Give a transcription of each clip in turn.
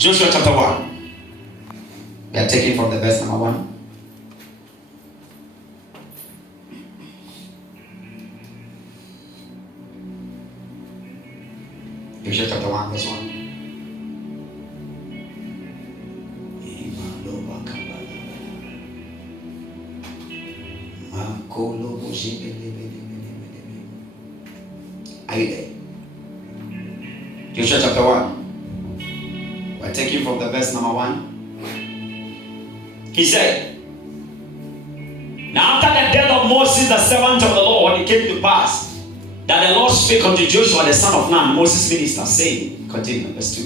Joshua chapter 1. We are taking from the verse number 1. Joshua chapter 1 verse 1. Are you there? Joshua chapter 1. We're taking from the verse number 1. He said, now after the death of Moses, the servant of the Lord, it came to pass that the Lord spake unto Joshua the son of Nun, Moses' minister, saying, continue, verse 2.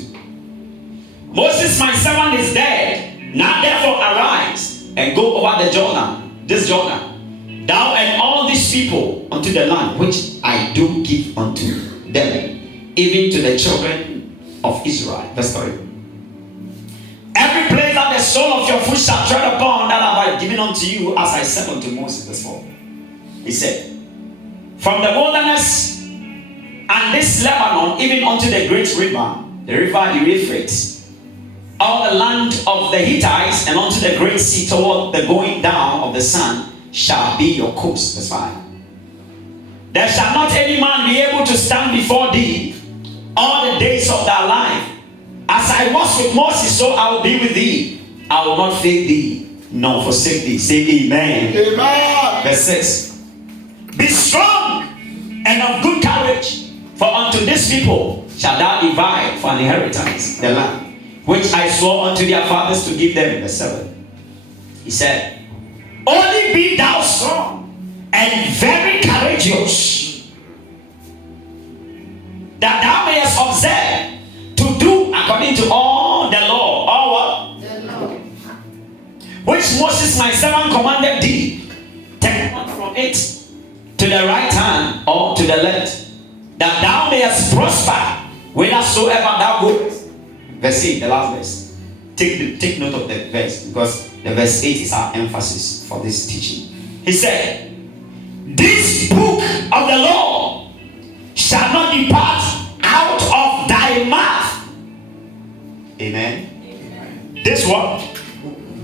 Moses, my servant, is dead. Now therefore arise and go over the Jordan, this Jordan, thou and all these people unto the land which I do give unto them, even to the children of Israel. Verse 3. Every place that the sole of your foot shall tread upon, that have I given unto you, as I said unto Moses. Verse 4. He said, from the wilderness and this Lebanon, even unto the great river, the river Euphrates, all the land of the Hittites, and unto the great sea toward the going down of the sun, shall be your coast. Verse 5. There shall not any man be able to stand before thee all the days of thy life. As I was with Moses, so I will be with thee. I will not fail thee, nor forsake thee. Say amen. Amen. Verse 6. Be strong and of good courage, for unto this people shall thou divide for an inheritance the land which I swore unto their fathers to give them. Verse 7. He said, only be thou strong and very courageous, that thou mayest observe to do according to all the law, all what? The law. Which Moses my servant commanded thee. Take not from it to the right hand or to the left, that thou mayest prosper whithersoever thou goest. Verse 8, the last verse. Take note of the verse, because the verse 8 is our emphasis for this teaching. He said, this book of the law shall not depart out of thy mouth. Amen. Amen. This what?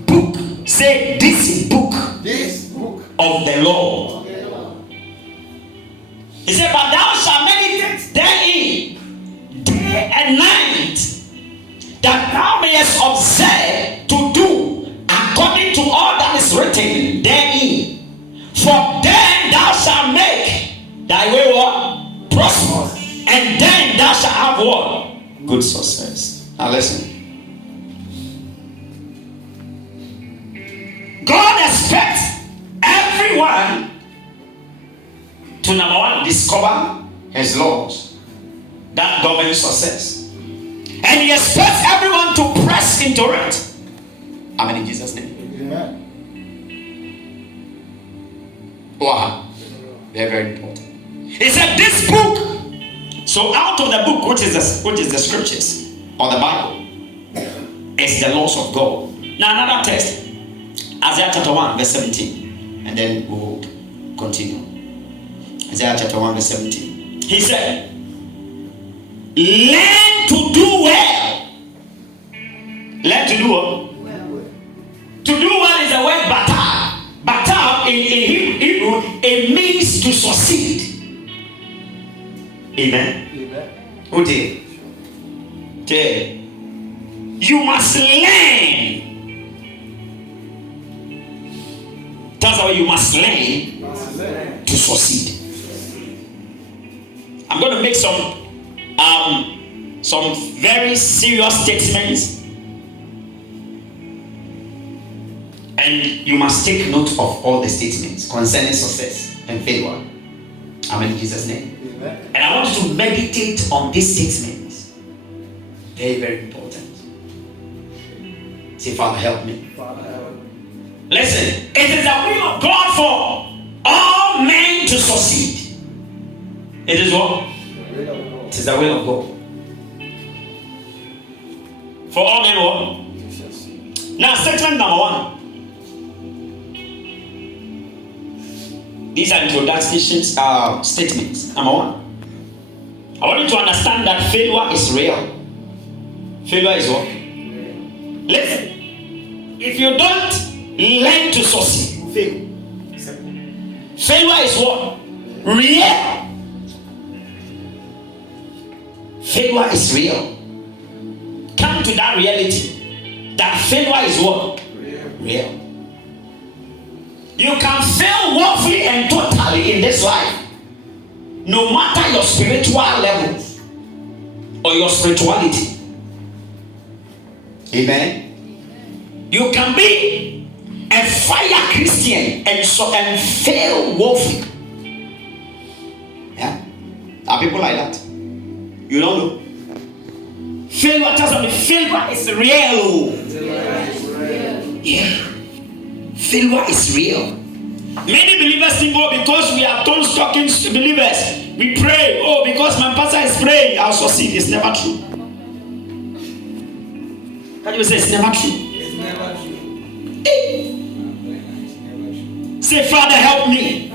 Book. Say this book. This book of the law. He said, but thou shalt meditate therein day and night, that thou mayest observe to do according to all that is written therein. For then thou shalt make thy way what? Prosperous. And then thou shalt have what? Good success. Now listen. God expects everyone to, number one, discover his laws that govern success. And he expects everyone to press into it. Amen, in Jesus' name. Amen. Wow. Very, very important. He said this book. So out of the book, which is the scriptures or the Bible, is the laws of God. Now another text, Isaiah chapter 1 verse 17, and then we'll continue. Isaiah chapter 1 verse 17. He said, learn to do well. Learn to do what? Well. To do well is the word bata. Bata in Hebrew, it means to succeed. Amen. Amen. Who did? You must learn. That's how you must learn to succeed. I'm going to make some very serious statements, and you must take note of all the statements concerning success and failure. Amen, in Jesus' name. Amen. And I want you to meditate on these statements. Very, very important. Say, Father, help me. Father, help me. Listen, it is the will of God for all men to succeed. It is what? It is the will of God. For all men what? Now, statement number 1. These are introduction statements. Number 1. I want you to understand that failure is real. Failure is what? Listen, if you don't learn to succeed, you fail. Failure is what? Real. Failure is real. Come to that reality. That failure is what? Real. You can fail woefully and totally in this life, no matter your spiritual levels or your spirituality. Amen. You can be a fire Christian and fail woefully. Yeah, are people like that? You don't know. Failure doesn't mean failure is real. Yeah. Failure is real. Many believers think, oh, because we are tone talking to believers, we pray, oh, because my pastor is praying, I'll succeed. It's never true. Can you say it's never true? It's never true. Say, Father, help me.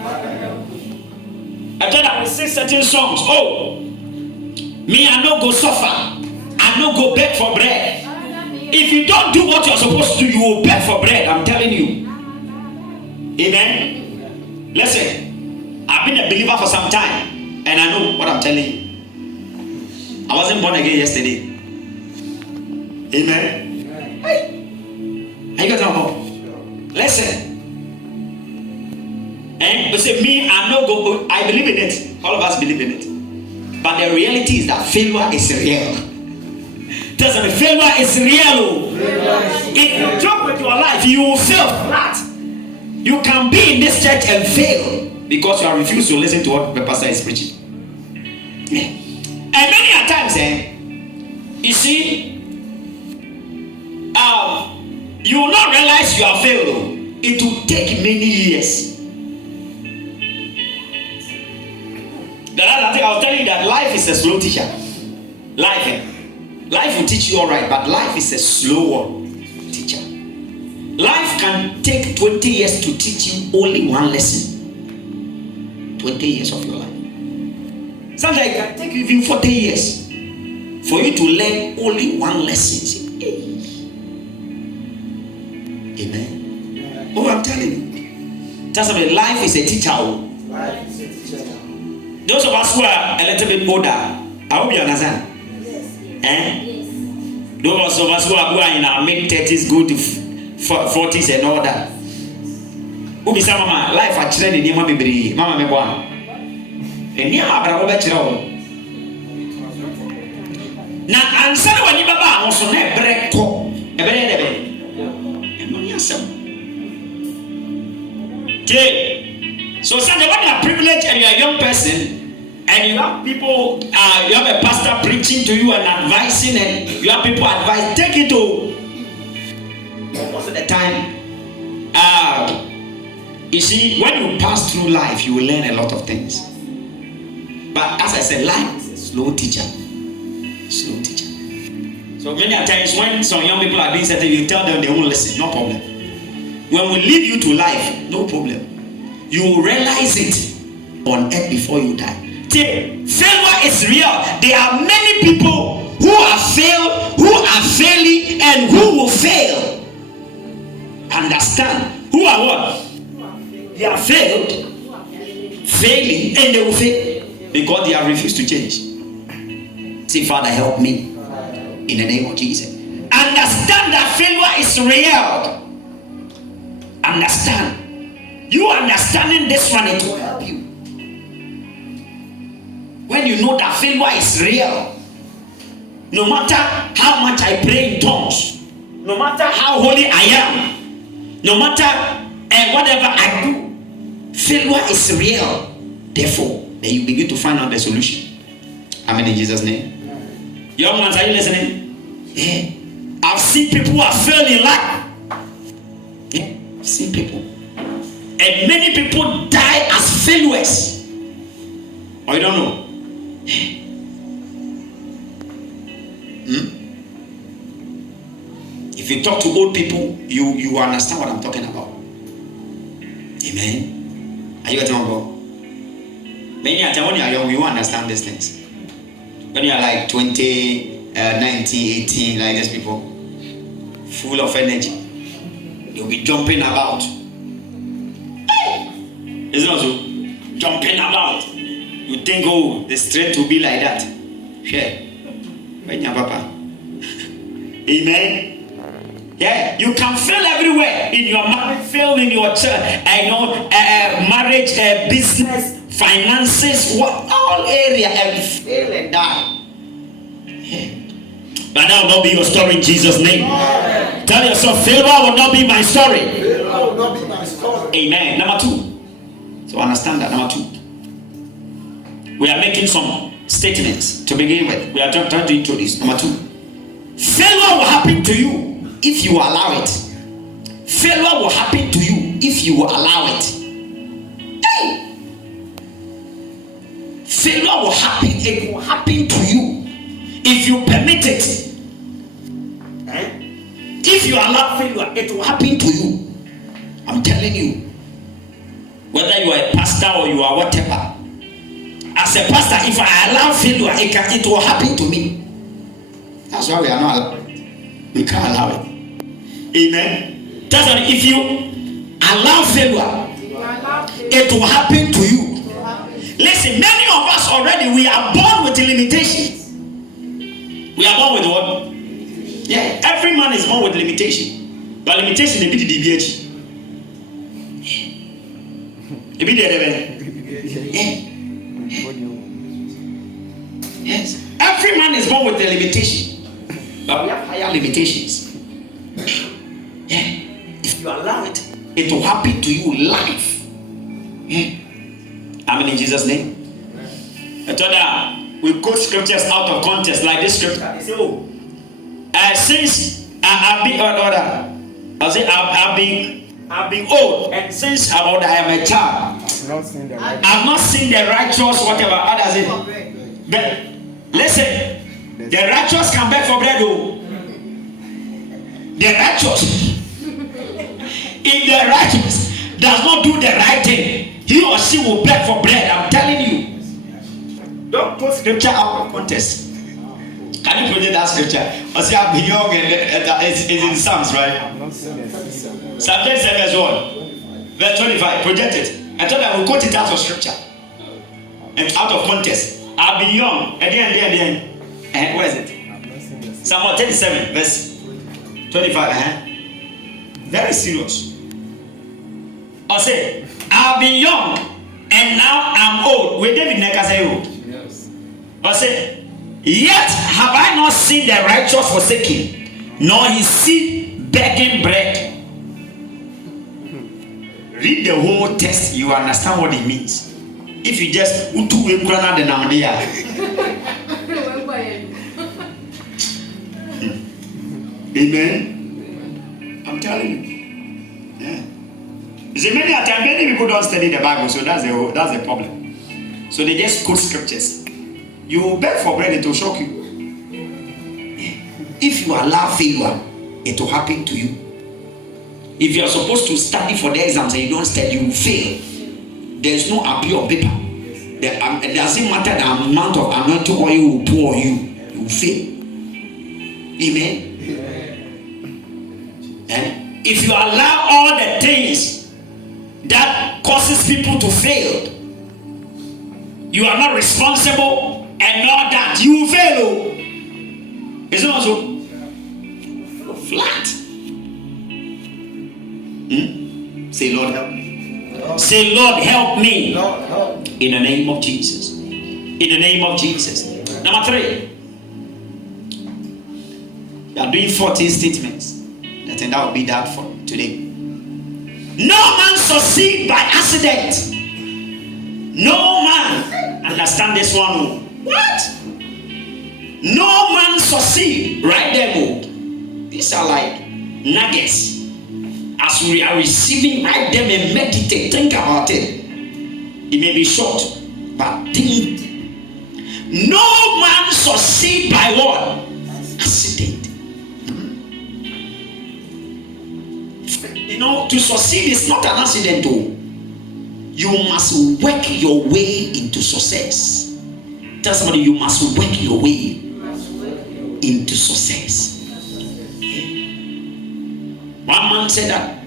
I thought I will sing certain songs. Oh, me, I no go suffer. I no go beg for bread. If you don't do what you're supposed to do, you will beg for bread. I'm telling you. Amen. Listen, I've been a believer for some time, and I know what I'm telling you. I wasn't born again yesterday. Amen. Are you getting on? Listen. And you say, me, I know go. I believe in it. All of us believe in it. But the reality is that failure is real. Doesn't mean failure is real. If you joke with your life, you will fail flat. You can be in this church and fail because you are refused to listen to what the pastor is preaching. And many a times, you see, you will not realize you have failed. It will take many years. The other thing I was telling you that life is a slow teacher. Life will teach you all right, but life is a slow one teacher. Life can take 20 years to teach you only one lesson. 20 years of your life. Sometimes it can take you even 40 years for you to learn only one lesson. Amen. Oh, I'm telling you. That's why life is a teacher. Life is a teacher. Those of us who are a little bit older, I hope you understand. Yes. Those of us who are in our mid-30s, go to 40s and all that. Who be some mama life a children in mama be mama me boa. And near my brother be children. Na answer when you baba also na breko. E be dey. E no yasem. Okay. So Sunday when you are privileged and you are a young person, and you have people, you have a pastor preaching to you and advising, and you have people advise, take it to most of the time. You see, when you pass through life, you will learn a lot of things. But as I said, life is a slow teacher. Slow teacher. So many times when some young people are doing something, you tell them they won't listen, no problem. When we leave you to life, no problem. You will realize it on earth before you die. Failure is real. There are many people who have failed, who are failing, and who will fail. Understand? Who are what? They are failed, failing, and they will fail because they have refused to change. Say, Father, help me in the name of Jesus. Understand that failure is real. Understand. You understanding this one, it will help you. When you know that failure is real, no matter how much I pray in tongues, no matter how holy I am, no matter whatever I do, failure is real. Therefore, then you begin to find out the solution. Amen in Jesus' name. Young ones, are you listening? Yeah. I've seen people who have failed in life. Yeah, I've seen people. And many people die as failures. Or you don't know? If you talk to old people, you understand what I'm talking about. Amen. Are you getting on board? When you are young, you understand these things. When you are like 20, 19, 18, like these people, full of energy. You'll be jumping about. It's not so. Jumping about. You think, oh, the strength will be like that. Share. Papa. Amen. Yeah, you can fail everywhere in your marriage, fail in your marriage, business, finances, all area, and fail and die. Yeah. But that will not be your story in Jesus' name. Amen. Tell yourself, failure will not be my story. Failure will not be my story. Amen. Number 2. So understand that. Number 2. We are making some statements to begin with. We are trying to introduce. Number 2. Failure will happen to you if you allow it. Failure will happen to you if you will allow it. Hey! Failure will happen. It will happen to you if you permit it. If you allow failure, it will happen to you. I'm telling you. Whether you are a pastor or you are whatever. As a pastor, if I allow failure, it will happen to me. That's why we are not allowed. We can't allow it. Amen. That's why if you allow failure, it will happen to you. Listen, many of us already, we are born with limitations. We are born with what? Yeah, every man is born with limitation. But limitation, they be the DBH. They be the yeah. Yes, every man is born with a limitation. But we have higher limitations. Yeah. If you allow it, it will happen to you live. Yeah. Amen in Jesus' name. I told her, we quote scriptures out of context, like this scripture. They say, oh, since I've been old, and since I am a child, I've not seen the righteous, whatever others say. But listen. The righteous can beg for bread, oh. The righteous. If the righteous does not do the right thing, he or she will beg for bread. I'm telling you. Don't put scripture out of context. Can you project that scripture? I say I've been young and it's in Psalms, right? Psalm 37 verse 1. Verse 25. Project it. I thought I will quote it out of scripture. And out of context. I've been young. Again. Where is it? Psalm 37 verse 25. Very serious. I say, I've been young and now I'm old. With David Neka say old. Yes. I say, yet have I not seen the righteous forsaken, nor his seed begging bread. Read the whole text, you understand what it means. If you just Amen. I'm telling you. Yeah. You see, many people don't study the Bible, so that's the problem. So they just quote scriptures. You beg for bread, it will shock you. If you allow failure, it will happen to you. If you are supposed to study for the exams and you don't study, you will fail. There is no appeal on paper. It doesn't matter the amount of anointing oil you will pour on you, you will fail. Amen. And if you allow all the things that causes people to fail, you are not responsible and all that, you will fail. It's not so flat. Say, Lord, help me. Say, Lord, help me. Lord, help me. In the name of Jesus. In the name of Jesus. Number 3. We are doing 14 statements. I think that will be that for today. No man succeed by accident. No man. Understand this one. What? No man succeed. Write them. These are like nuggets. As we are receiving, write them and meditate. Think about it. It may be short, but think. No man succeed by what? Accident. You know, to succeed is not an accident. You must work your way into success. Tell somebody, you must work your way into success. One man said that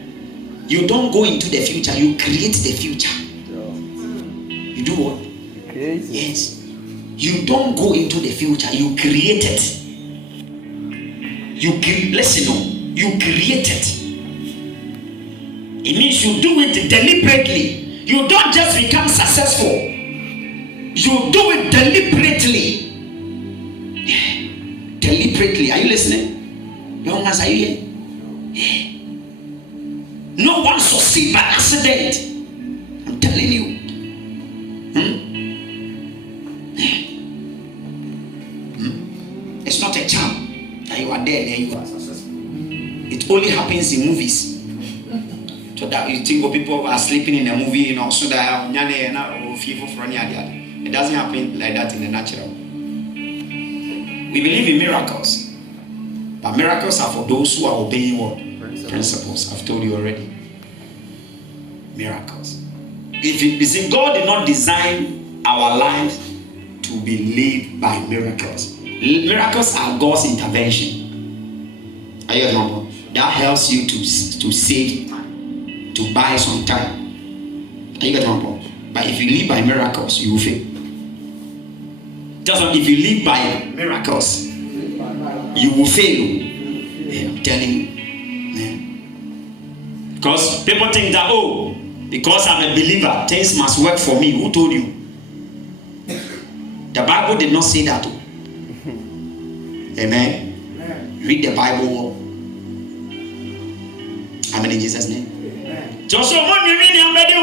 you don't go into the future, you create the future. You do what? Yes. You don't go into the future, you create it. Listen, you create it. It means you do it deliberately. You don't just become successful. You do it deliberately. Deliberately. Are you listening? Young ones, are you here? No one succeeds by accident. I'm telling you. It's not a charm that you are there and you are successful. It only happens in movies. So that you think of people are sleeping in a movie, you know, so that it doesn't happen like that in the natural. We believe in miracles, but miracles are for those who are obeying what? Principles. I've told you already. Miracles. If you see, God did not design our lives to be led by miracles. Miracles are God's intervention. Are you example? That helps you to save time, to buy some time. Are you example? But if you live by miracles, you will fail. Just like if you live by miracles, you will fail. Yeah, I'm telling you. Yeah. Because people think that, oh, because I'm a believer, things must work for me. Who told you? The Bible did not say that. Amen. Read the Bible. Amen in Jesus' name. Joshua, what do you mean I'm ready?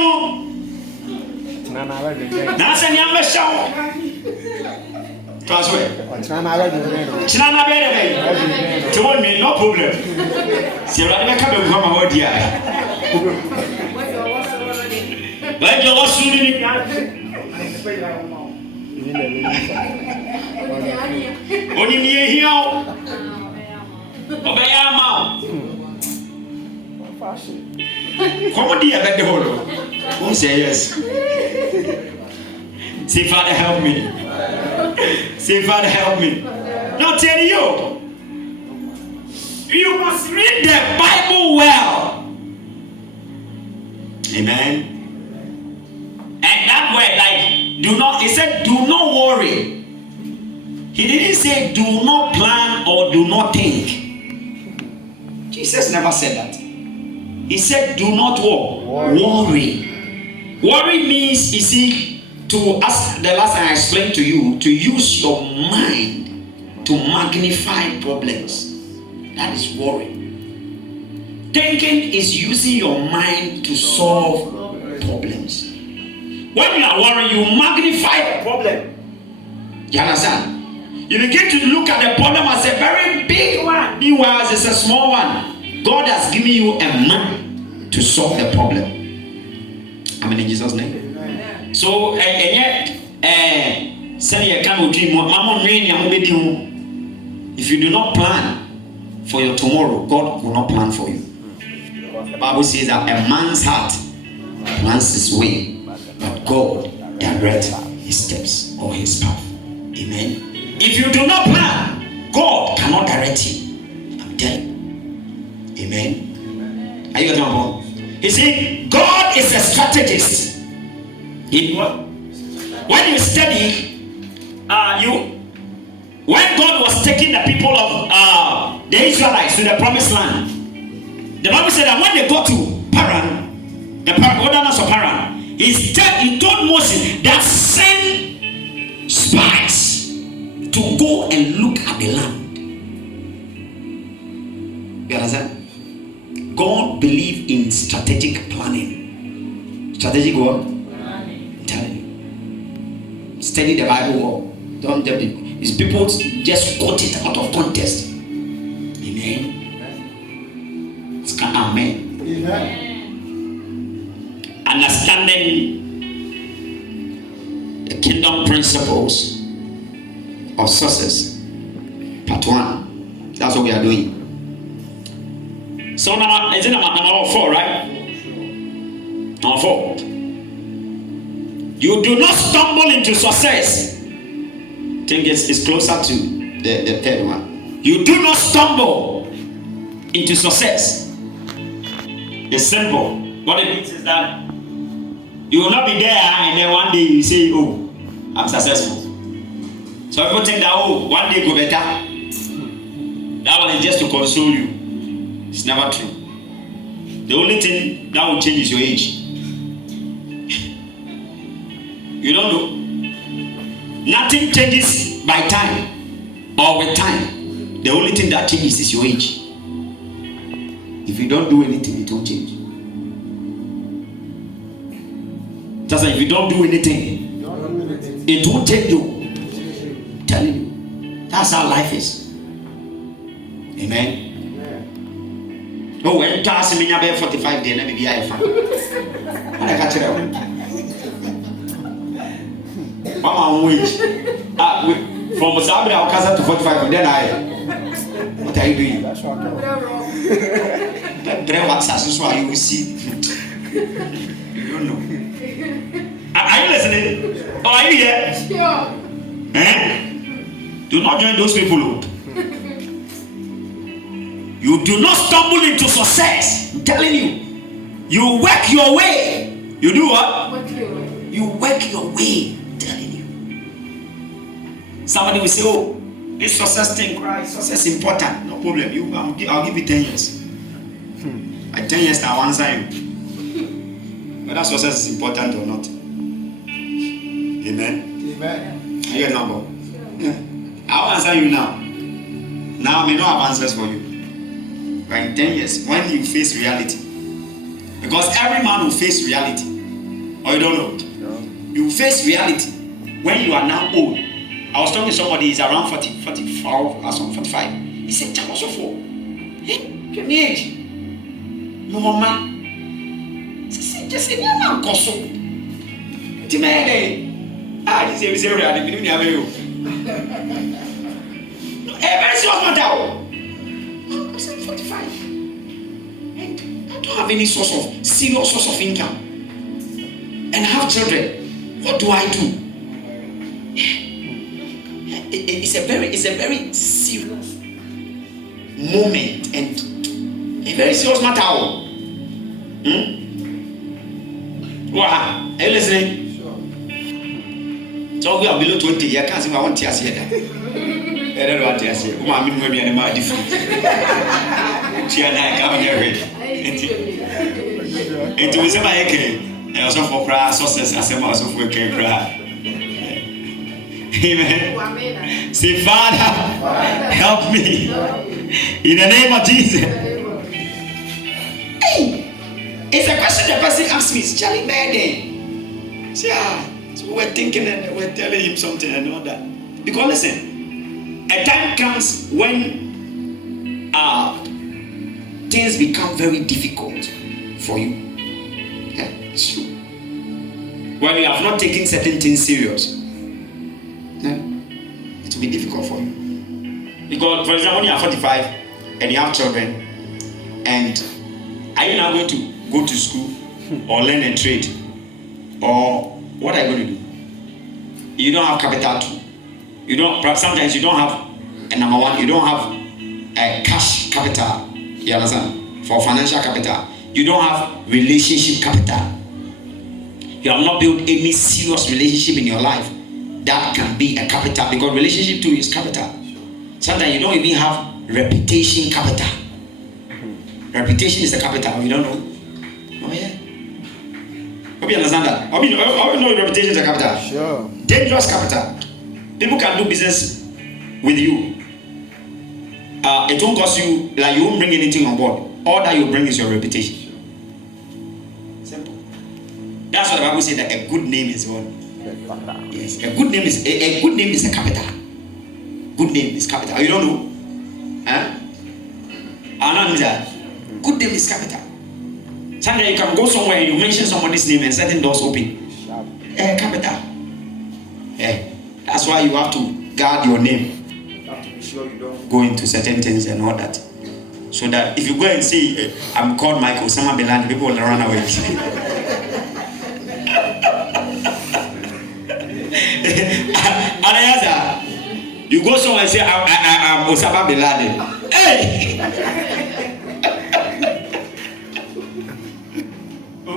That's a young show. Transfer. Chinana better. Told me no problem. See, I'm not coming from our dear. Like you was shooting. Only me here. Obey our mouth. Come on, dear, let the whole. Who say yes? Say, Father, help me. Say, Father, help me. Now tell you, you must read the Bible well. Amen. And that word, like, do not, he said, do not worry. He didn't say, do not plan or do not think. Jesus never said that. He said, do not worry. Worry means, you see, as the last time I explained to you, to use your mind to magnify problems. That is worry. Thinking is using your mind to solve problems. When you are worried, you magnify the problem. You understand? You begin to look at the problem as a very big one. Meanwhile, it's a small one. God has given you a mind to solve the problem. Amen in Jesus' name. So, if you do not plan for your tomorrow, God will not plan for you. The Bible says that a man's heart plans his way, but God directs his steps or his path. Amen. If you do not plan, God cannot direct you. I'm telling you. Amen. Are you understanding? You see, God is a strategist. When you study, when God was taking the people of the Israelites to the promised land, the Bible said that when they got to Paran, the wilderness of Paran, he told Moses that send spies to go and look at the land. You understand? God believes in strategic planning. Strategic what? I'm telling you. Study the Bible. Don't tell people. It's people just quote it out of context. Amen. It's amen. Amen. Understanding the kingdom principles of success. Part 1. That's what we are doing. So is it number 4, right? Number 4. You do not stumble into success. I think it's closer to the third one. You do not stumble into success. It's simple. What it means is that you will not be there and then one day you say, oh, I'm successful. So people think that, oh, one day go better. That one is just to console you. It's never true. The only thing that will change is your age. You don't know. Nothing changes by time or with time. The only thing that changes is your age. If you don't do anything, it won't change. Just like if you don't do anything, it won't change you. I'm telling you. That's how life is. Amen. Oh, when you ask me about 45 days, let me be a fan. And I catch it out. Mama wage. From Sabra to 45, then what are you doing? That's what I'm doing. You will see. You don't know. Are you listening? Oh, are you here? Sure. Eh? Do not join those people. You do not stumble into success. I'm telling you. You work your way. You do what? You work your way. I'm telling you. Somebody will say, oh, this success thing, Christ, success is important. No problem. I'll give you 10 years. At 10 years, I'll answer you. Whether success is important or not. Amen. Amen. Are you a number? Yeah. I'll answer you now. Now I may not have answers for you. But in 10 years, when you face reality, because every man will face reality, or you don't know, you face reality when you are now old. I was talking to somebody, he's around 40, 45, or some 45. He said, "Tell us for your age, no man." Just say, "No man, gosso." Timene, this is a reality. We have you. Very serious matter. I'm 45. And I don't have any serious source of income. And I have children. What do I do? It's a very serious moment and a very serious matter. Wow. Are you listening? Sure. So we are below 20. I can't see my one tear here. I don't know what to say. I'm going to be my different. She and I come here. It was my okay. I also for prayer, success, I say, also for prayer. Amen. Say, Father, help me. In the name of Jesus. Hey, it's a question the person asked me. It's Charlie Biden. See, so we're thinking and we're telling him something and all that. Because listen. A time comes when things become very difficult for you. Yeah, it's true. When you have not taken certain things serious, it will be difficult for you. Because, for example, when you are 45 and you have children, and are you now going to go to school or learn a trade? Or what are you going to do? You don't have capital too. Sometimes you don't have a number one, you don't have a cash capital, you understand? For financial capital. You don't have relationship capital. You have not built any serious relationship in your life that can be a capital, because relationship too is capital. Sometimes you don't even have reputation capital. Reputation is a capital, you don't know? Oh yeah. Hope you understand that. I mean, I know reputation is a capital. Sure. Dangerous capital. People can do business with you. It won't cost you, like you won't bring anything on board. All that you bring is your reputation. Simple. That's what the Bible says, that a good name is what? Yes, a good name is a good name is a capital. Good name is capital. You don't know? Huh? I know that. Good name is capital. Sometimes you can go somewhere and you mention somebody's name and certain doors open. Capital. Yeah. That's why you have to guard your name. You have to be sure you don't go into certain things and all that. So that if you go and say, I'm called Michael, someone Belani, people will run away. You go somewhere and say, I'm Osama Bin Laden. Hey!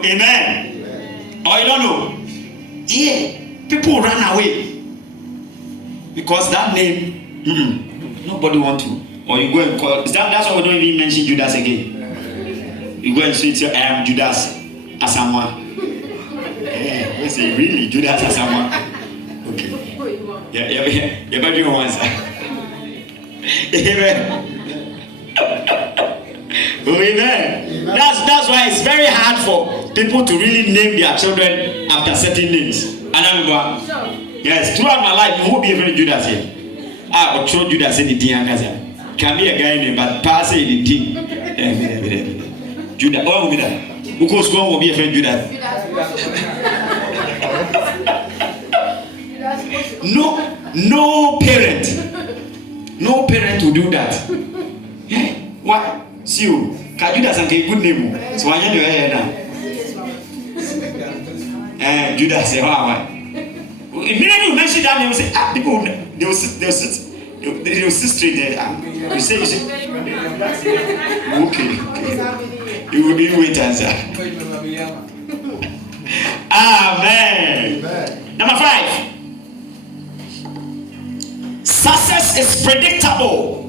Amen. Or you don't know? Yeah, people run away because that name, nobody want to. Or you go and call. That's why we don't even mention Judas again. You go and say, I am Judas Asamoah. Yeah, we say, really, Judas Asamoah? Okay. Yeah, you better do one, sir. Amen. Oh, amen. That's why it's very hard for people to really name their children after certain names. And I remember, yes, throughout my life, who be even Judas here? I will show Judas anything. Can be a guy named, but pass anything. Judas, oh, who goes go will be a friend Judas. No parent will do that. Yeah. Why? See you. Can Judas and a good name? So I know here now. Judas say, why? Immediately you mention that name, say, people they will sit straight there. You say, okay. You will wait answer. Amen. Number 5. Success is predictable,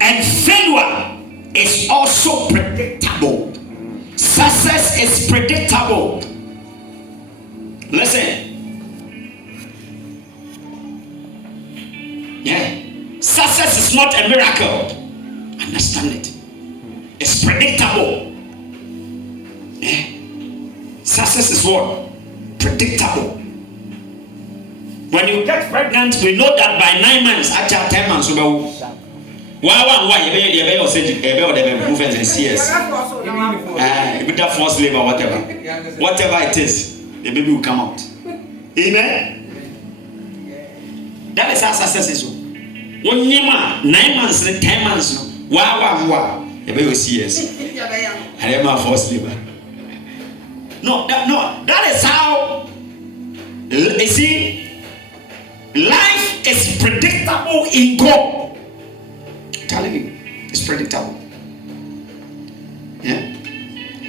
and failure is also predictable. Success is predictable. Listen. Yeah. Success is not a miracle. Understand it. It's predictable. Yeah. Success is what? Predictable. When you get pregnant, we know that by 9 months, after 10 months, forced labor, whatever it is, the baby will come out. Amen. That is how success is. 9 months, 10 months, the baby will see us. I am a forced labor. No, that is how. You see. Life is predictable in God. I'm telling you, it's predictable. Yeah.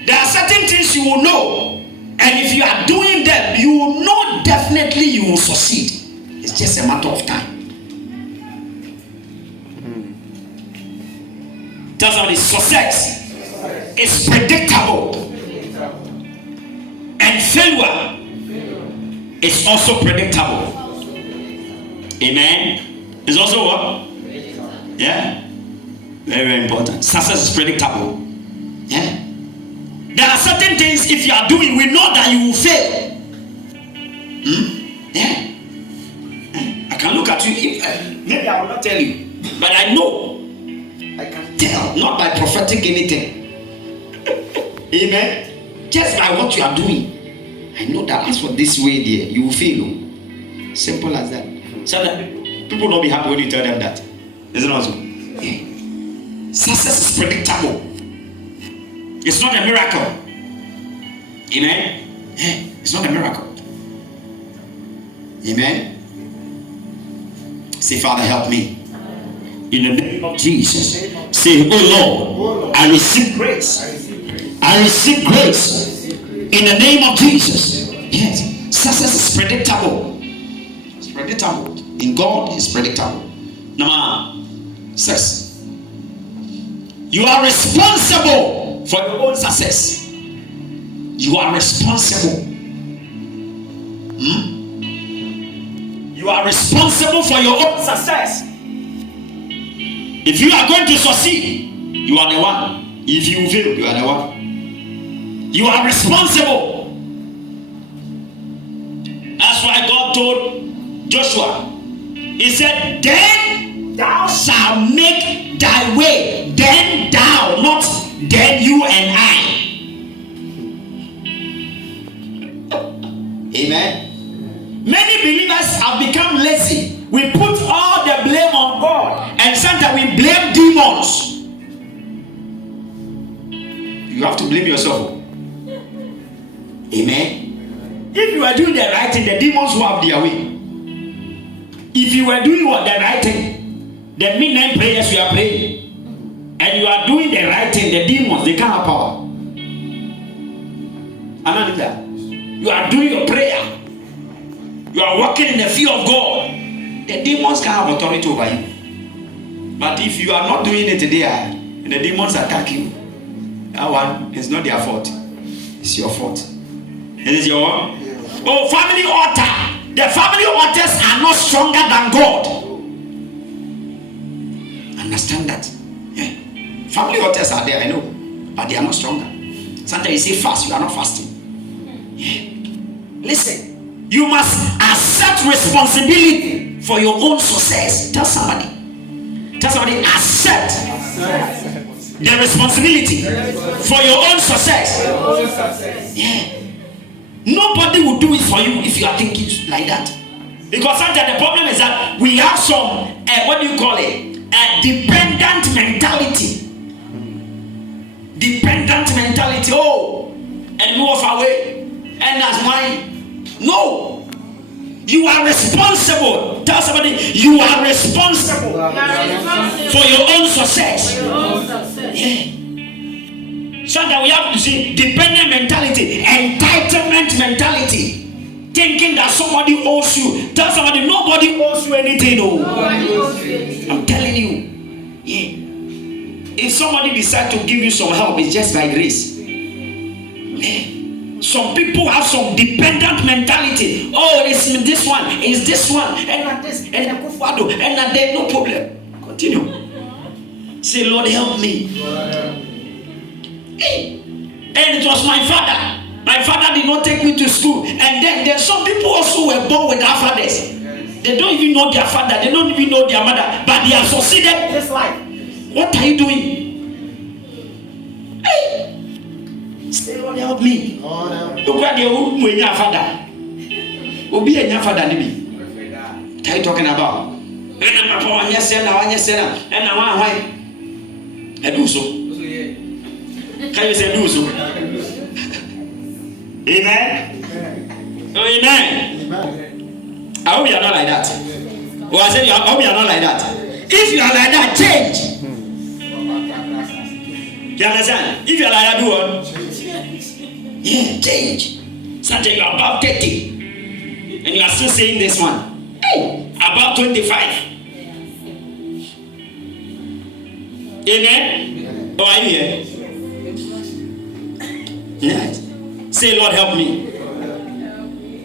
There are certain things you will know, and if you are doing them, you will know definitely you will succeed. It's just a matter of time. That's how the success is predictable, and failure is also predictable. Amen. It's also what? Yeah. Very, very important. Success is predictable. Yeah. There are certain things if you are doing, we know that you will fail. Yeah. I can look at you. Maybe I will not tell you, but I know. I can tell, not by prophetic anything. Amen. Just by what you are doing, I know that as for this way there, you will fail. Simple as that. So that people don't be happy when you tell them that. Isn't it also? Yeah. Success is predictable. It's not a miracle. Amen? Yeah. It's not a miracle. Amen? Say, Father, help me. In the name of Jesus. Say, oh Lord, I receive grace. I receive grace. In the name of Jesus. Yes. Success is predictable. Predictable. In God is predictable. Number 6. You are responsible for your own success. You are responsible. You are responsible for your own success. If you are going to succeed, you are the one. If you fail, you are the one. You are responsible. That's why God told Joshua, he said, then thou shalt make thy way, then thou, not then you and I. Amen. Many believers have become lazy. We put all the blame on God, and sometimes we blame demons. You have to blame yourself. Amen. If you are doing the right thing, the demons will have their way. If you were doing what the right thing, the midnight prayers you are praying, and you are doing the right thing, the demons, they can't have power. You are doing your prayer. You are walking in the fear of God. The demons can have authority over you. But if you are not doing it today and the demons attack you, that one is not their fault. It's your fault. It is your own. Oh, family altar. The family altars are not stronger than God. Understand that? Yeah. Family altars are there, I know, but they are not stronger. Sometimes you say fast, you are not fasting. Yeah. Listen, you must accept responsibility for your own success. Tell somebody, accept the responsibility for your own success. Yeah. Nobody will do it for you if you are thinking like that. Because sometimes the problem is that we have some, what do you call it? A dependent mentality. Dependent mentality. Oh, and move away. And that's mine. No. You are responsible. Tell somebody, you are responsible for your own success. Yeah. Sometimes we have to see dependent mentality, entitlement mentality. Thinking that somebody owes you. Tell somebody, nobody owes you anything. No. I'm telling you. Yeah. If somebody decides to give you some help, it's just by grace. Yeah. Some people have some dependent mentality. Oh, it's this one, it's this one, and not this, and I go fado, and not there, no problem. Continue. Say, Lord, help me. Hey. And it was my father. My father did not take me to school. And then there's some people also were born without fathers. They don't even know their father. They don't even know their mother. But they have succeeded in this life. What are you doing? Hey. Say, Lord, help me. Look at your father. Obi and your father. What are you talking about? And I do so. Can you say do so? Amen. Oh, amen. I hope you are not like that. Oh, I said I hope you are not like that. If you are like that, change. You understand? If you are like that, do what? Yeah, change. Sometimes you are about 30 and you are still saying this one. Hey, about 25. Amen. Oh, are you here? Yes. Say, Lord, help me.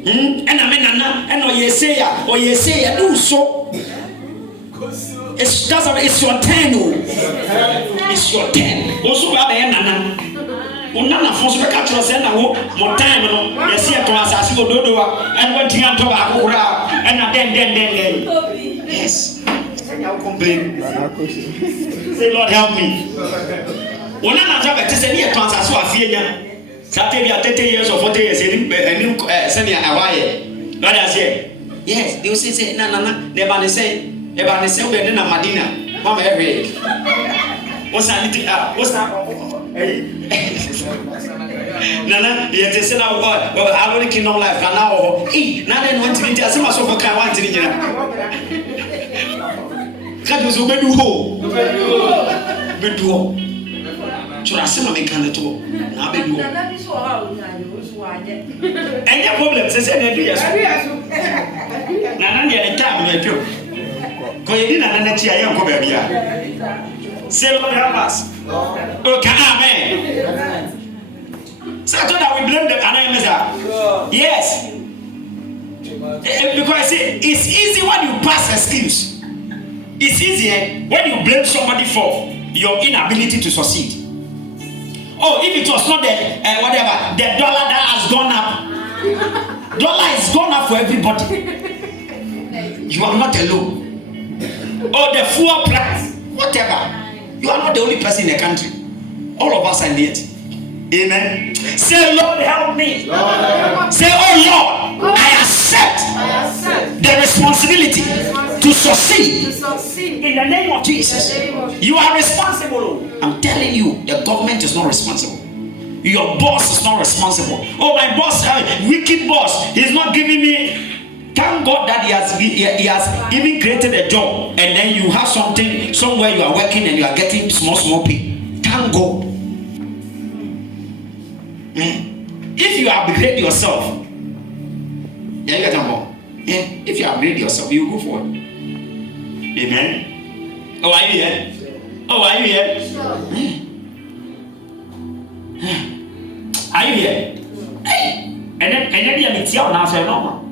And I mean, and you say, do so. It's your turn. It's your turn. Also, Unana force to catch us and more time. You see, to us as you do, and what you have to and then. Yes. Complain. Say, Lord, help me. Unana job at this and yet, as you are feeling. Saturday 30 years or 40 years, and new senior Hawaii. But I say, yes, they will say, no, never say, we're in Madina. Mama, every what's that? Nana, you have said, oh God, well, I already can know life. Now, now then, want to be there, so much of a kind want to be here. Can't you so do? Churasema mekana to na be do. Any problem say say na do yes. Na na dey time na do. Ko yedi na na chi ayen ko ba bia. Say Lord help us. Okay, amen. So that we blame the anayemeza. Yes. Because it's easy when you pass excuse. It's easy when you blame somebody for your inability to succeed. Oh, if it was not the whatever, the dollar that has gone up. Dollar is gone up for everybody. You are not alone. Oh, the fuel price, whatever. You are not the only person in the country. All of us are in it. Amen. Say, Lord, help me. Lord. Say, oh Lord, I accept the responsibility to succeed in the name of Jesus. You are responsible. I'm telling you, the government is not responsible. Your boss is not responsible. Oh, my boss, wicked boss, he's not giving me. Thank God that he has even created a job, and then you have something somewhere you are working and you are getting small pay. Thank God. if you upgrade yourself, yeah, you get them more. Yeah, if you upgrade yourself, you go for it. Amen. Oh, are you here? Oh, are you here? Are you here? Hey, and then you meet your now, say no.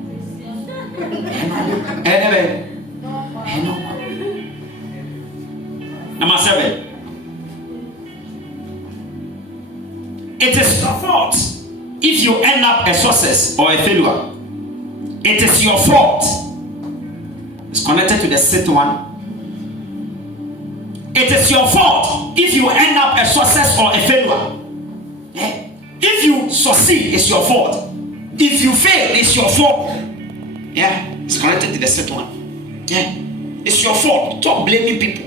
Number 7. It is your fault if you end up a success or a failure. It is your fault. It's connected to the 6th one. It is your fault if you end up a success or a failure. Yeah. If you succeed, it's your fault. If you fail, it's your fault. Yeah, it's connected to the 6th one. Yeah, it's your fault. Stop blaming people.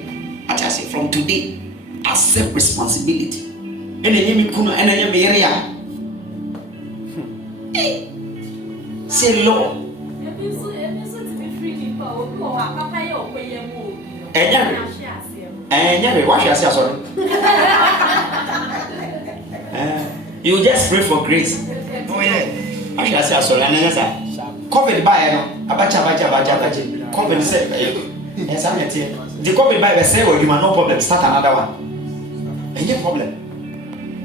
As I say, from today, accept responsibility. Say Lord. You just pray for grace. Oh yeah. I shall say sorry. COVID by abacha. COVID say yes, I'm here. The COVID by say oh, you have no problem. Start another one. Any problem?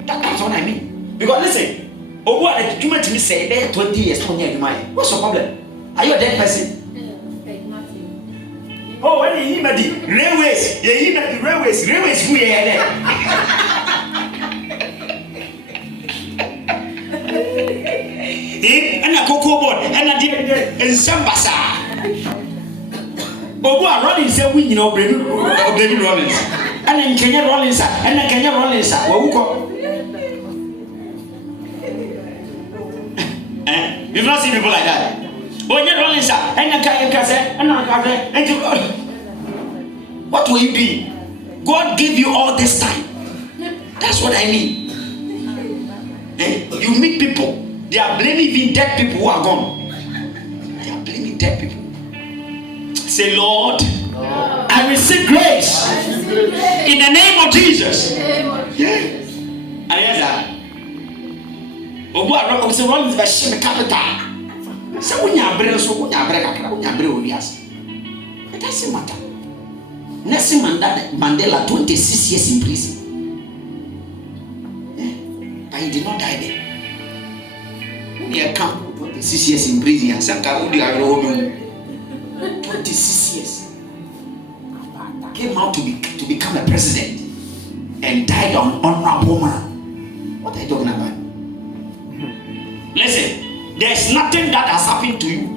That's what I mean. Because listen, what you meant to me say there 20 years, 20 years, what's your problem? Are you a dead person? Oh, when you hear the railways, railways, who are there? And a cocoa board, and a dear, and some bazaar. Oh, Rollins said, we know, baby Rollins. And then Kenya Rollins, and then Kenya Rollins, who call. You've not seen people like that. Oh, you're Rollins, and then Kenya, and what will you be? God gave you all this time. That's what I mean. You meet people. They are blaming even dead people who are gone. They are blaming dead people. Say, Lord, I receive grace in the name of Jesus. Yes. So one is the shame capital. So when you are brave, so when you are brave, yes. It doesn't matter. Nelson Mandela 26 years in prison. But he did not die there. He had come 26 years in prison and some guy 26 years. Came out to become a president and died on honorable man. What are you talking about? Listen, there's nothing that has happened to you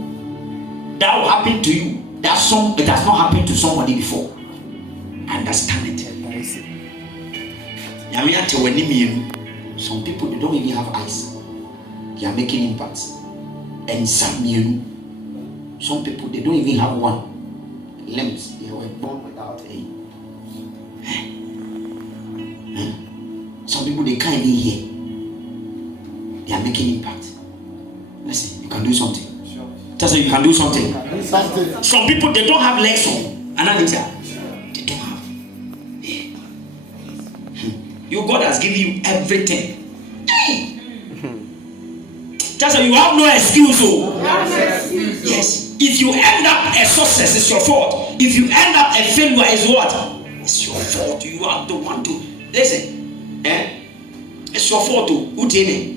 that will happen to you it has not happened to somebody before. Understand it. Some people, they don't even have eyes. They are making impacts. And some people, they don't even have one. Limbs, they were born without a. Some people, they can't even hear. They are making impact. Listen, you can do something. Just so you can do something. Some people, they don't have legs on. Another thing, they don't have. Your God has given you everything. Just so you have no excuse. Yes. If you end up a success, it's your fault. If you end up a failure, it's what? It's your fault. You are the one to listen. It's your fault too. Who did it?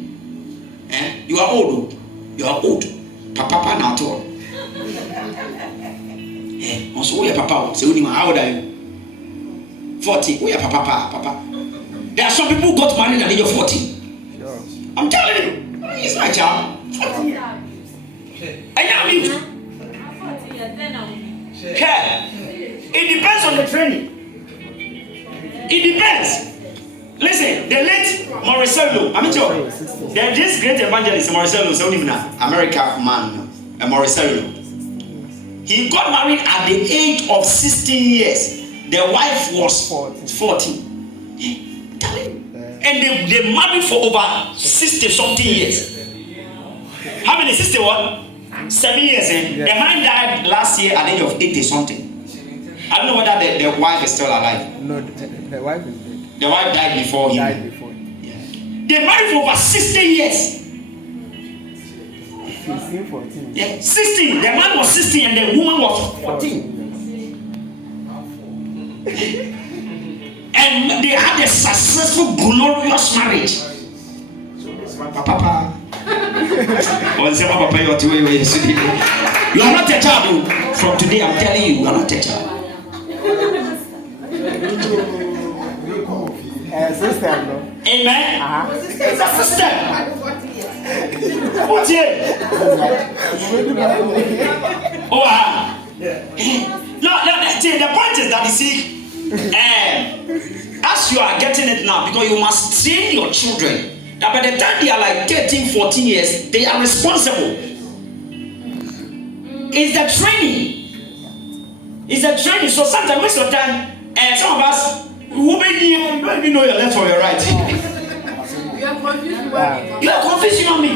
You are old. You are old. Papa not all. Also, where Papa? So how old are you? 40. Where Papa? There are some people who got married at the age of 40. Sure. I'm telling you, he's my child. 40 years. I am you. It depends on the training. It depends. Listen, the late Morrisello, there's this great evangelist, Morrisello, American man, Morrisello. He got married at the age of 16 years. The wife was 40. And they married for over 60-something years. How many? 61? 7 years. The man died last year at the age of 80-something. I don't know whether the wife is still alive. No, the wife is dead. The wife died before him. Yeah. They married for over 60 years. 14. Yeah, 16. The man was 16 and the woman was 14. And they had a successful, glorious marriage. Papa. You are not a child. From today, I'm telling you, you are not a child. Sister, Amen. It's a sister. What's it? Oh, no, the point is that you see, as you are getting it now, because you must train your children that by the time they are like 13, 14 years, they are responsible. It's the training. It's the training. So sometimes most of the time, some of us, you don't even know your left or your right. You are confused. You are confused, you know me.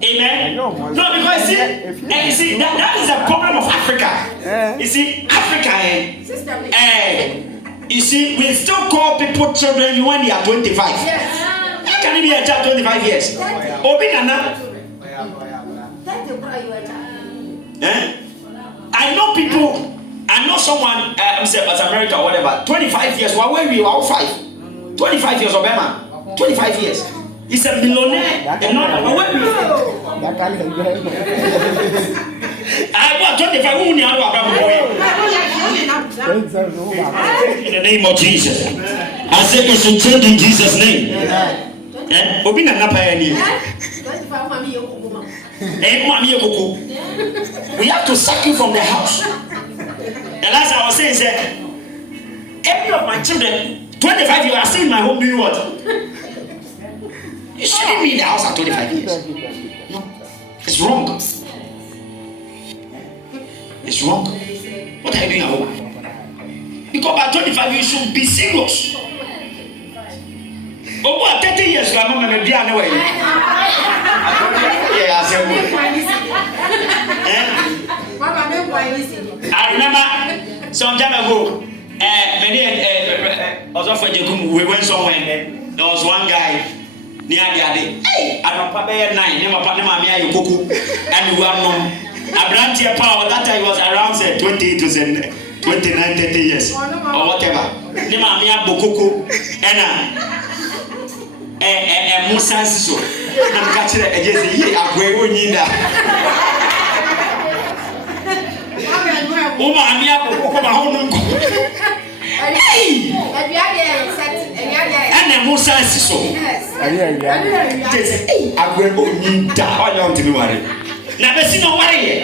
Amen. No, because you see, that is the problem of Africa. You see, Africa, you see, we still call people children when they are 25. How can you be a child 25 years? Obi Nana. I know people. I know someone. Say, as America or whatever. 25 years. Why were we all 5? 25 years, Obama. 25 years. He's a millionaire. And not a where we I got 25. In the name of Jesus. I said you should change in Jesus' name. Obi na napa any. We have to sack you from the house. The last I was saying is that every of my children, 25 years, are still in my home doing what? You shouldn't be in the house at 25 years. No, it's wrong. It's wrong. What are you doing at home? Because by 25 you should be serious. Over 30 years, you are not going to be anyway. Yeah, I said. I remember some time ago, we went somewhere. There was one guy near the other. Hey, I don't pay 9. Never pay my and we are no. A branch of power that time was around 28 to 29, 30 years or whatever. Nema mia bokoko and Musa so. I'm catching it against the year. I'm going to need Uma mia bokoko ma honu. Hey! And Musa so. I'm going to need that. I want to be worried. Now, but see, no worry.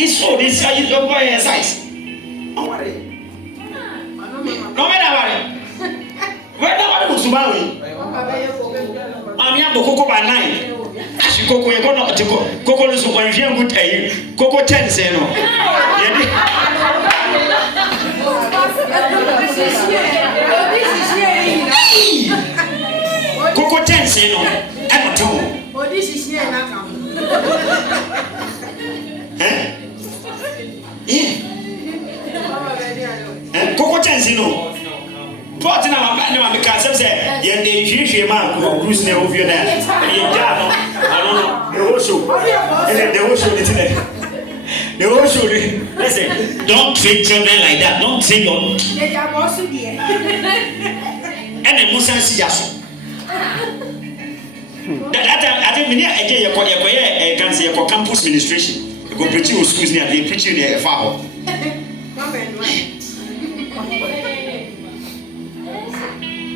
It's so this how you don't go exercise. No worry. No worry. Where the one was Subaru? I'm here for Coco by 9. As you Coco, you're going to Coco is one year good to you. Coco 10 say no. Coco 10 say no. I'm not told. This is here now. Coco Chancy no. Port na ma because say ye dey hwehwe man go cruise na over there. Ye ja no. I don't know. The whole show. The whole show the whole show. Listen, don't treat children like that. Don't treat your. They are also there. And the Musa see us. I think many again you can say for campus administration. You go preach in schools near they preach in the far.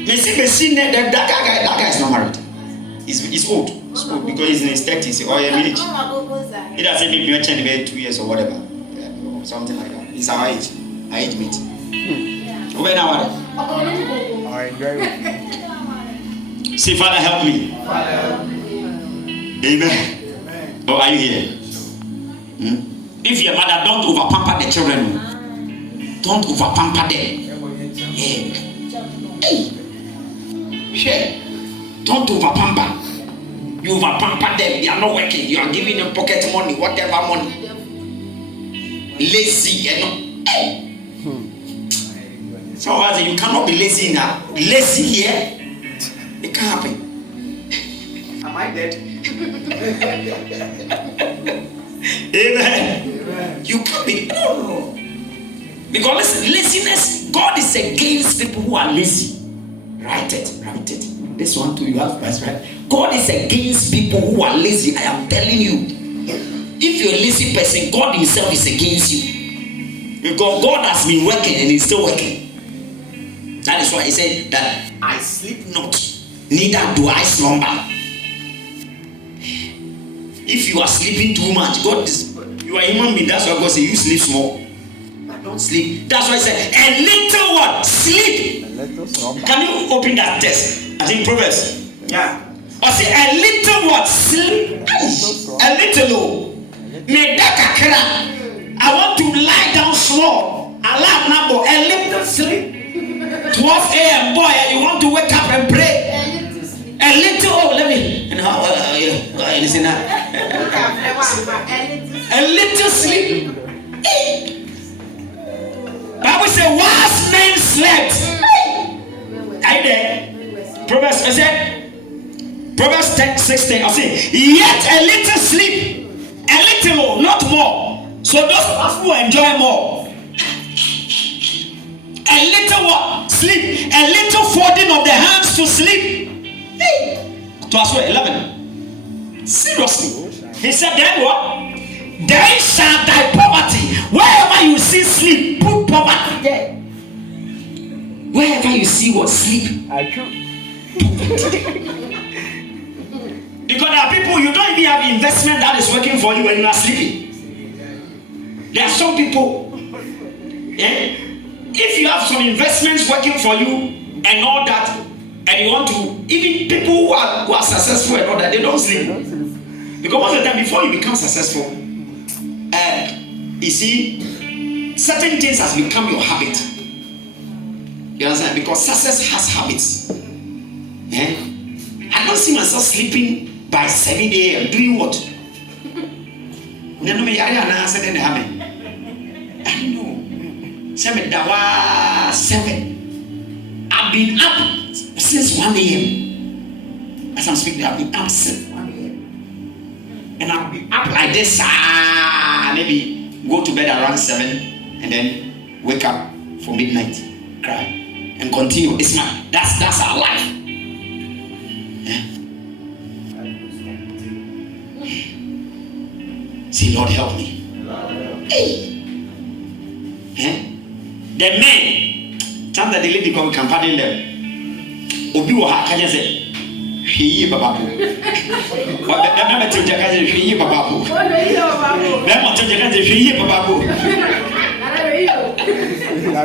Messi that guy is not married. He's old. He's old because he's in his 30s or a village. He doesn't maybe mention about 2 years or whatever. Or something like that. It's our age mate. Where now? Say, Father, help me. Amen. Oh, are you here? If your mother, don't over pamper the children. Don't over pamper them. Yeah. Hey. Share. Don't over pamper. You over pamper them. They are not working. You are giving them pocket money, whatever money. Lazy, you know. Hey. So you cannot be lazy now. Lazy here, it can't happen. Am I dead? Amen. You can't be. No. Because listen, laziness, God is against people who are lazy. Write it. This one too, you have to right. God is against people who are lazy. I am telling you. If you're a lazy person, God himself is against you. Because God has been working and he's still working. That is why he said that I sleep not, neither do I slumber. If you are sleeping too much, God is, you are a human being. That's why God said you sleep small. But don't sleep. That's why he said, a little what? Sleep. Can you open that text? I think Proverbs. Yeah. I say a little what? Sleep. A little. I want to lie down small. A little sleep. 12 a.m. boy, you want to wake up and pray. A little, let me. Listen now. A little sleep. Bible says, whilst men slept. Are you there? Proverbs, I said, Proverbs 10:16. I say, yet a little sleep, a little, not more. So those who enjoy more. A little what? Sleep. A little folding of the hands to sleep. Hey. To us 11. Seriously. He said, then what? Then shall thy poverty. Wherever you see sleep, put poverty there. Wherever you see what? Sleep. Because there are people, you don't even have investment that is working for you when you are sleeping. There are some people, if you have some investments working for you and all that, and you want to, even people who are successful and all that, they don't sleep. Because most of the time, before you become successful, you see, certain things has become your habit. You understand? Because success has habits. I don't see myself sleeping by 7 a.m. doing what? I don't know. 7. I've been up since 1 a.m. As I'm speaking, I've been up since 1 a.m. And I'll be up like this. Maybe go to bed around 7 and then wake up for midnight, cry, and continue. It's that's our life. See, Lord, help me. Hey. The men, time that the lady come, we can pardon them. Obi wa ha kanya say, hwiyi babapo. What the number to jaka say hwiyi babapo. Them want to jaka say hwiyi babapo.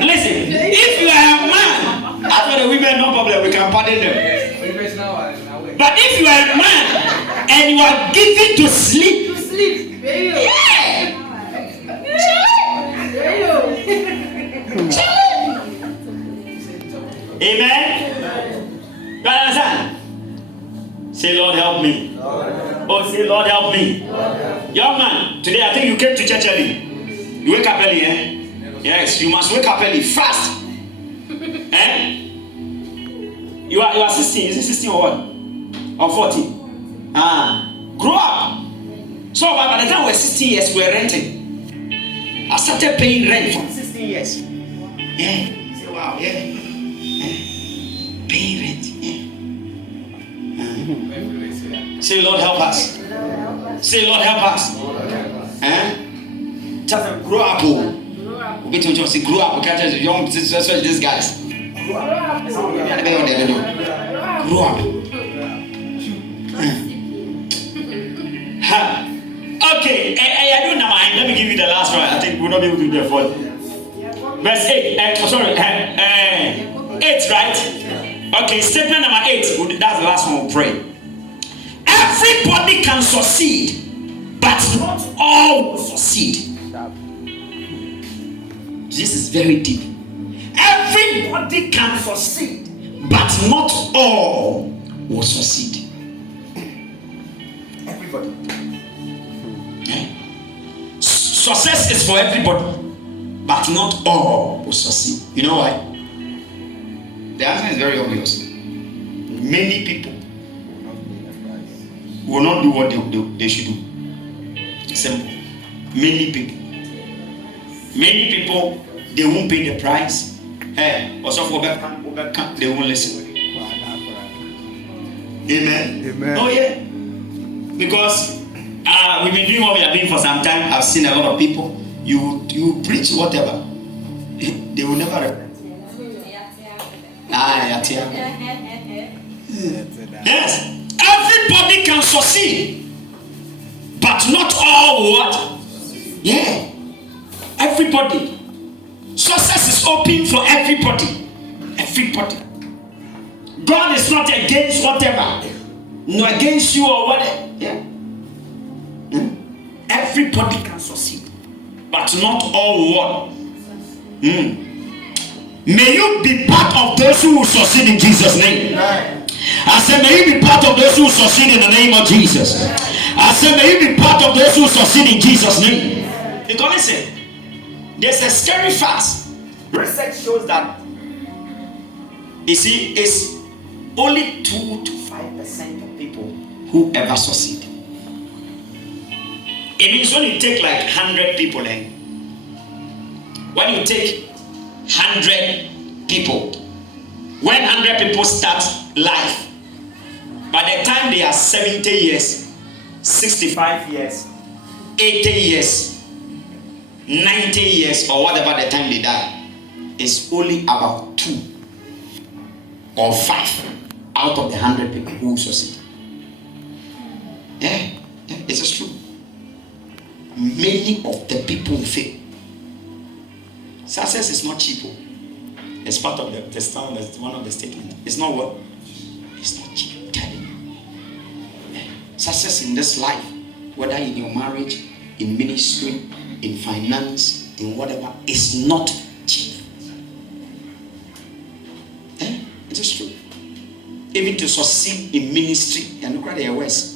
Listen, if you are a man, as for the women, no problem, we can pardon them. But if you are a man and you are given to sleep, Amen. You understand? Say, Lord, help me. Oh, say, Lord, help me. Young man, today I think you came to church early. You wake up early, Yes, you must wake up early, fast. You are 16. Is it 16 or what? Or 14? Grow up. So by the time we're 16 years, we're renting. I started paying rent for 16 years. Say, wow, paying rent. Say, Lord, help us. Say, Lord, help us. Just grow up. We to just grow up. Okay, just young, these guys. Grow up. Grow up. Okay, I do now. Let me give you the last one. I think we'll not be able to do the fourth. Verse 8. 8, right? Okay, statement number 8. That's the last one we'll pray. Everybody can succeed, but not all will succeed. This is very deep. Everybody can succeed, but not all will succeed. Everybody. Success is for everybody, but not all will succeed. You know why? The answer is very obvious. Many people will not do what they should do. Simple. Many people, they won't pay the price. Also for they won't listen. Amen. Oh yeah. Because we've been doing what we are doing for some time. I've seen a lot of people. You preach whatever, they will never repent. Yes. Everybody can succeed, but not all what? Yeah. Everybody. Success is open for everybody. Everybody. God is not against whatever, not against you or whatever. Yeah. Everybody can succeed, but not all what? May you be part of those who will succeed in Jesus' name. I said, may you be part of those who succeed in the name of Jesus. I said, may you be part of those who succeed in Jesus' name. Because listen, there's a scary fact. Research shows that, you see, it's only 2 to 5% of people who ever succeed. It means when you take like 100 people, when you take 100 people, when 100 people start life, by the time they are 70 years, 65 years, 80 years, 90 years, or whatever the time they die, it's only about 2 or 5 out of the 100 people who succeed. Yeah, it's just true. Many of the people fail. Success is not cheap. It's part of the standard. That's one of the statements. It's not what? It's not cheap. I'm telling you. Success in this life, whether in your marriage, in ministry, in finance, in whatever, is not cheap. It is true. Even to succeed in ministry, and look at the West.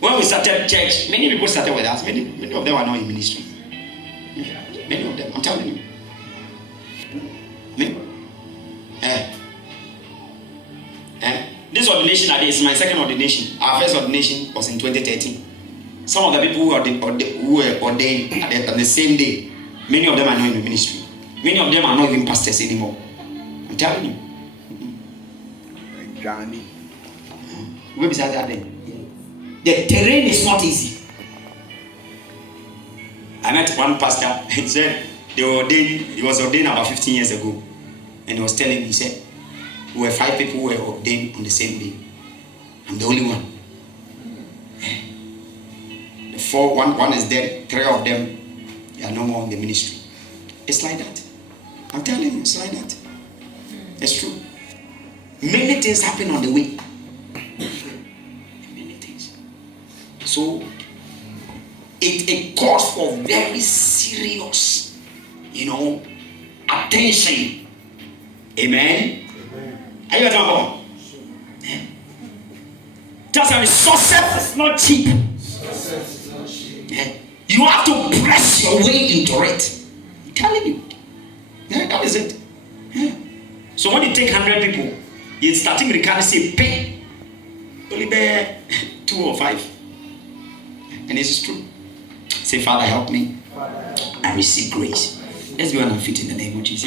When we started church, many people started with us. Many of them are not in ministry. Many of them, I'm telling you. This ordination is my second ordination. Our first ordination was in 2013. Some of the people who were ordained on the same day, many of them are not in the ministry. Many of them are not even pastors anymore. I'm telling you. Johnny. Where besides that then? The terrain is not easy. I met one pastor. He said he was ordained about 15 years ago. And he was telling me, he said, we were 5 people who were ordained on the same day. I'm the only one. The 4, one is dead. 3 of them, they are no more in the ministry. It's like that. I'm telling you, it's like that. It's true. Many things happen on the way. Many things. So, it calls for very serious, attention. Amen. Are you talking? Just a success is not cheap. You have to press your way into it. I'm telling you. That is it. So when you take 100 people, you're starting to say pay. Only bear 2 or 5. And this is true. Say, Father, help me. I receive grace. Let's be on our feet in the name of Jesus.